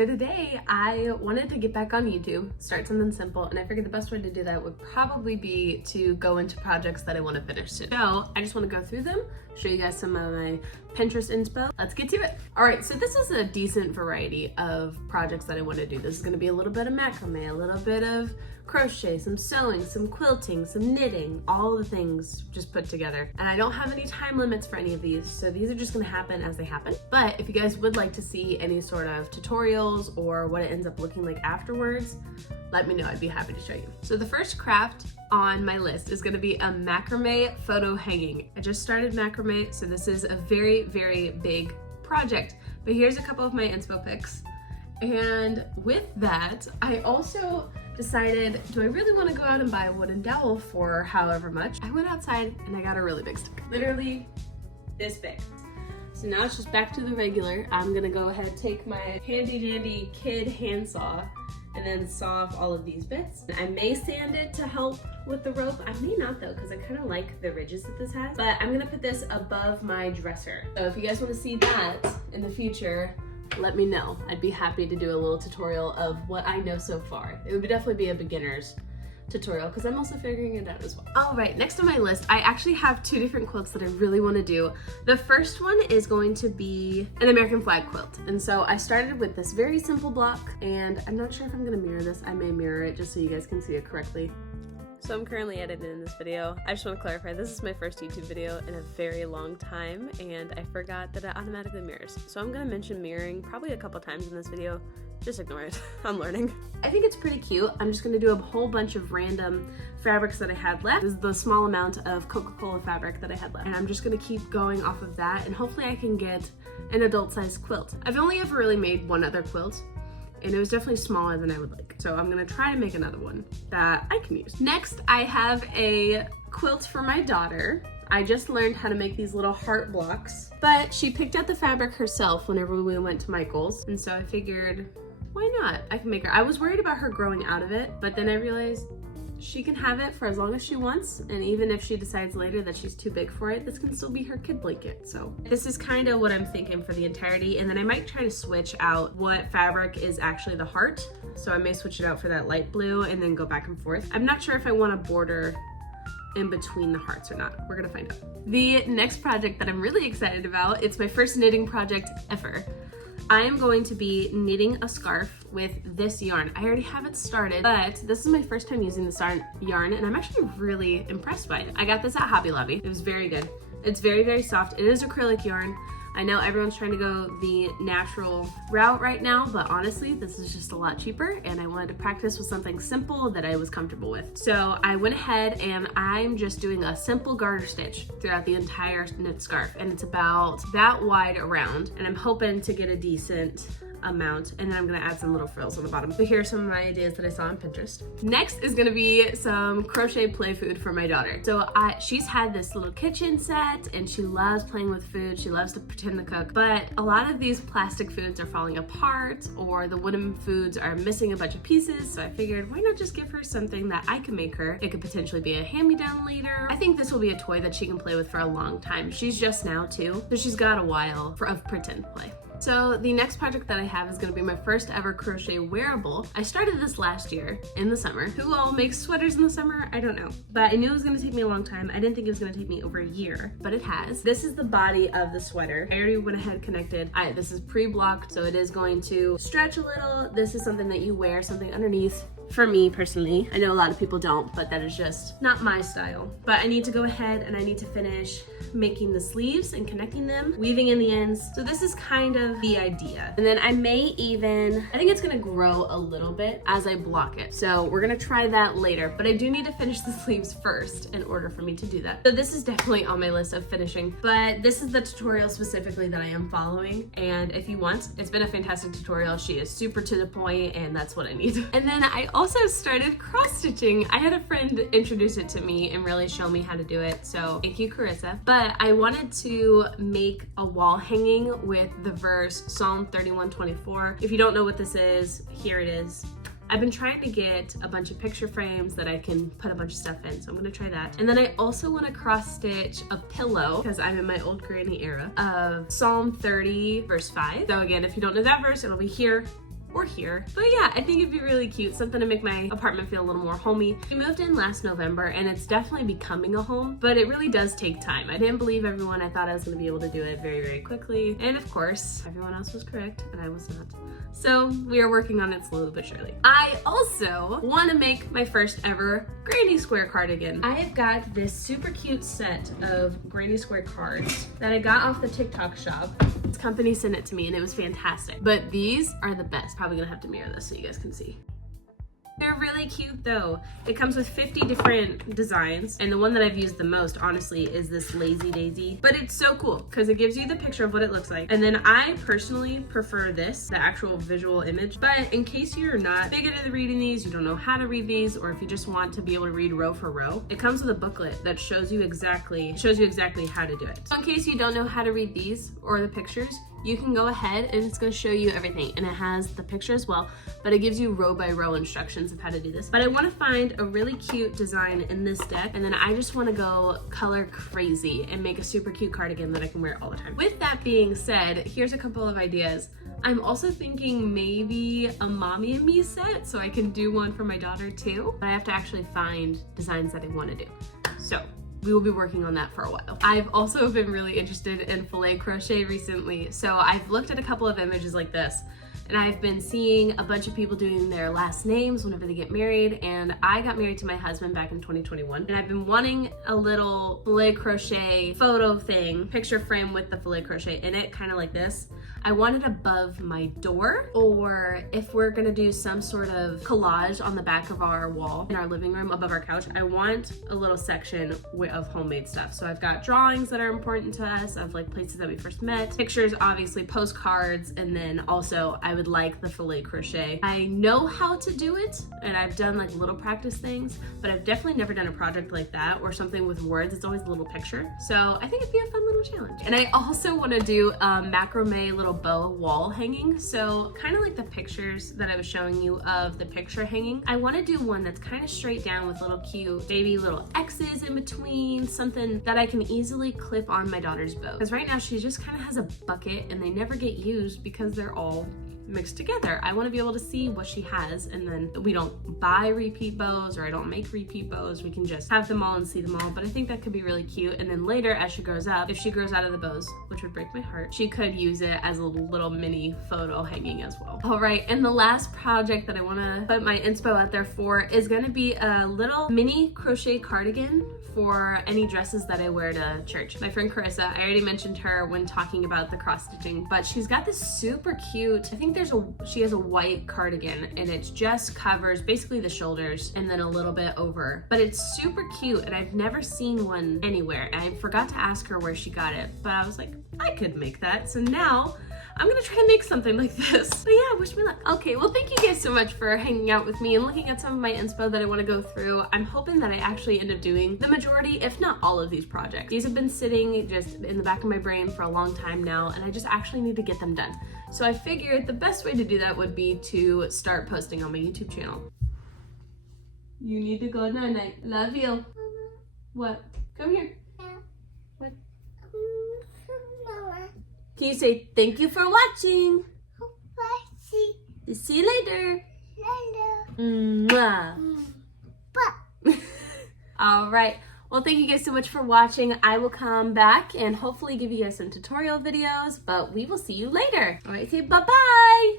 so today I wanted to get back on YouTube, start something simple, and I figured the best way to do that would probably be to go into projects that I want to finish soon. So I just want to go through them, show you guys some of my Pinterest inspo. Let's get to it. All right, so this is a decent variety of projects that I want to do. This is going to be a little bit of macrame, a little bit of crochet, some sewing, some quilting, some knitting, all the things just put together. And I don't have any time limits for any of these, so these are just gonna happen as they happen. But if you guys would like to see any sort of tutorials or what it ends up looking like afterwards, let me know, I'd be happy to show you. So the first craft on my list is gonna be a macrame photo hanging. I just started macrame, so this is a very, very big project. But here's a couple of my inspo pics. And with that, I also decided, do I really want to go out and buy a wooden dowel for however much? I went outside and I got a really big stick, literally this big. So now it's just back to the regular. I'm gonna go ahead, take my handy dandy kid handsaw and then saw off all of these bits. I may sand it to help with the rope. I may not though, because I kind of like the ridges that this has. But I'm gonna put this above my dresser. So if you guys want to see that in the future, let me know. I'd be happy to do a little tutorial of what I know so far. It would definitely be a beginner's tutorial because I'm also figuring it out as well. All right, next on my list, I actually have two different quilts that I really want to do. The first one is going to be an American flag quilt. And so I started with this very simple block, and I'm not sure if I'm gonna mirror this. I may mirror it just so you guys can see it correctly. So I'm currently editing this video. I just want to clarify, this is my first YouTube video in a very long time, and I forgot that it automatically mirrors. So I'm gonna mention mirroring probably a couple times in this video. Just ignore it, I'm learning. I think it's pretty cute. I'm just gonna do a whole bunch of random fabrics that I had left. This is the small amount of Coca-Cola fabric that I had left. And I'm just gonna keep going off of that, and hopefully I can get an adult-sized quilt. I've only ever really made one other quilt, and it was definitely smaller than I would like. So I'm gonna try to make another one that I can use. Next, I have a quilt for my daughter. I just learned how to make these little heart blocks, but she picked out the fabric herself whenever we went to Michael's. And so I figured, why not? I can make her. I was worried about her growing out of it, but then I realized she can have it for as long as she wants, and even if she decides later that she's too big for it, this can still be her kid blanket. So this is kind of what I'm thinking for the entirety, and then I might try to switch out what fabric is actually the heart. So I may switch it out for that light blue and then go back and forth. I'm not sure if I want a border in between the hearts or not. We're gonna find out. The next project that I'm really excited about, it's my first knitting project ever. I am going to be knitting a scarf with this yarn. I already have it started, but this is my first time using this yarn, and I'm actually really impressed by it. I got this at Hobby Lobby. It was very good. It's very, very soft. It is acrylic yarn. I know everyone's trying to go the natural route right now, but honestly, this is just a lot cheaper, and I wanted to practice with something simple that I was comfortable with. So I went ahead and I'm just doing a simple garter stitch throughout the entire knit scarf, and it's about that wide around, and I'm hoping to get a decent amount, and then I'm gonna add some little frills on the bottom. So here are some of my ideas that I saw on Pinterest. Next is gonna be some crochet play food for my daughter. So she's had this little kitchen set, and she loves playing with food. She loves to pretend to cook, but a lot of these plastic foods are falling apart, or the wooden foods are missing a bunch of pieces. So I figured, why not just give her something that I can make her? It could potentially be a hand-me-down later. I think this will be a toy that she can play with for a long time. She's just now 2, so she's got a while of pretend play. So the next project that I have is gonna be my first ever crochet wearable. I started this last year in the summer. Who all makes sweaters in the summer? I don't know. But I knew it was gonna take me a long time. I didn't think it was gonna take me over a year, but it has. This is the body of the sweater. I already went ahead and connected. This is pre-blocked, so it is going to stretch a little. This is something that you wear, something underneath. For me personally, I know a lot of people don't, but that is just not my style. But I need to go ahead and I need to finish making the sleeves and connecting them, weaving in the ends. So this is kind of the idea. And then I may even, I think it's gonna grow a little bit as I block it. So we're gonna try that later, but I do need to finish the sleeves first in order for me to do that. So this is definitely on my list of finishing, but this is the tutorial specifically that I am following. And if you want, it's been a fantastic tutorial. She is super to the point, and that's what I need. And then I also started cross stitching. I had a friend introduce it to me and really show me how to do it. So thank you, Carissa. But I wanted to make a wall hanging with the verse Psalm 31:24. If you don't know what this is, here it is. I've been trying to get a bunch of picture frames that I can put a bunch of stuff in, so I'm gonna try that. And then I also wanna cross stitch a pillow, because I'm in my old granny era, of Psalm 30 verse 5. So again, if you don't know that verse, it'll be here. or here. But yeah, I think it'd be really cute, something to make my apartment feel a little more homey. We moved in last November and it's definitely becoming a home, but it really does take time. I didn't believe everyone. I thought I was gonna be able to do it very, very quickly. And of course, everyone else was correct and I was not. So we are working on it slowly but surely. I also wanna make my first ever granny square cardigan. I have got this super cute set of granny square cards that I got off the TikTok shop. This company sent it to me and it was fantastic. But these are the best. Probably gonna have to mirror this so you guys can see. They're really cute though. It comes with 50 different designs, and the one that I've used the most, honestly, is this Lazy Daisy. But it's so cool because it gives you the picture of what it looks like. And then I personally prefer this, the actual visual image. But in case you're not big into reading these, you don't know how to read these, or if you just want to be able to read row for row, it comes with a booklet that shows you exactly how to do it. So in case you don't know how to read these or the pictures, you can go ahead and it's going to show you everything, and it has the picture as well, but it gives you row by row instructions of how to do this. But I want to find a really cute design in this deck, and then I just want to go color crazy and make a super cute cardigan that I can wear all the time. With that being said, here's a couple of ideas. I'm also thinking maybe a mommy and me set, so I can do one for my daughter too, but I have to actually find designs that I want to do. So we will be working on that for a while. I've also been really interested in filet crochet recently. So I've looked at a couple of images like this, and I've been seeing a bunch of people doing their last names whenever they get married, and I got married to my husband back in 2021, and I've been wanting a little filet crochet photo thing, picture frame with the filet crochet in it, kind of like this. I want it above my door, or if we're gonna do some sort of collage on the back of our wall in our living room above our couch, I want a little section of homemade stuff. So I've got drawings that are important to us of like places that we first met, pictures, obviously, postcards, and then also I would like the filet crochet. I know how to do it, and I've done like little practice things, but I've definitely never done a project like that or something with words. It's always a little picture. So I think it'd be a fun little challenge. And I also want to do a macrame little bow wall hanging. So kind of like the pictures that I was showing you of the picture hanging. I want to do one that's kind of straight down with little cute baby little X's in between, something that I can easily clip on my daughter's bow. Because right now she just kind of has a bucket and they never get used because they're all mixed together. I want to be able to see what she has, and then we don't buy repeat bows, or I don't make repeat bows. We can just have them all and see them all. But I think that could be really cute. And then later, as she grows up, if she grows out of the bows, which would break my heart, she could use it as a little mini photo hanging as well. All right, and the last project that I want to put my inspo out there for is going to be a little mini crochet cardigan for any dresses that I wear to church. My friend Carissa, I already mentioned her when talking about the cross stitching, but she's got this super cute, I think she has a white cardigan, and it just covers basically the shoulders and then a little bit over, but it's super cute, and I've never seen one anywhere, and I forgot to ask her where she got it, but I was like, I could make that. So now I'm gonna try to make something like this. But yeah, wish me luck. Okay, well, thank you guys so much for hanging out with me and looking at some of my inspo that I wanna go through. I'm hoping that I actually end up doing the majority, if not all of these projects. These have been sitting just in the back of my brain for a long time now, and I just actually need to get them done. So I figured the best way to do that would be to start posting on my YouTube channel. You need to go night-night. Love you. What? Come here. What? Can you say thank you for watching? See you later. Mwah. All right. Well, thank you guys so much for watching. I will come back and hopefully give you guys some tutorial videos, but we will see you later. All right, say bye-bye.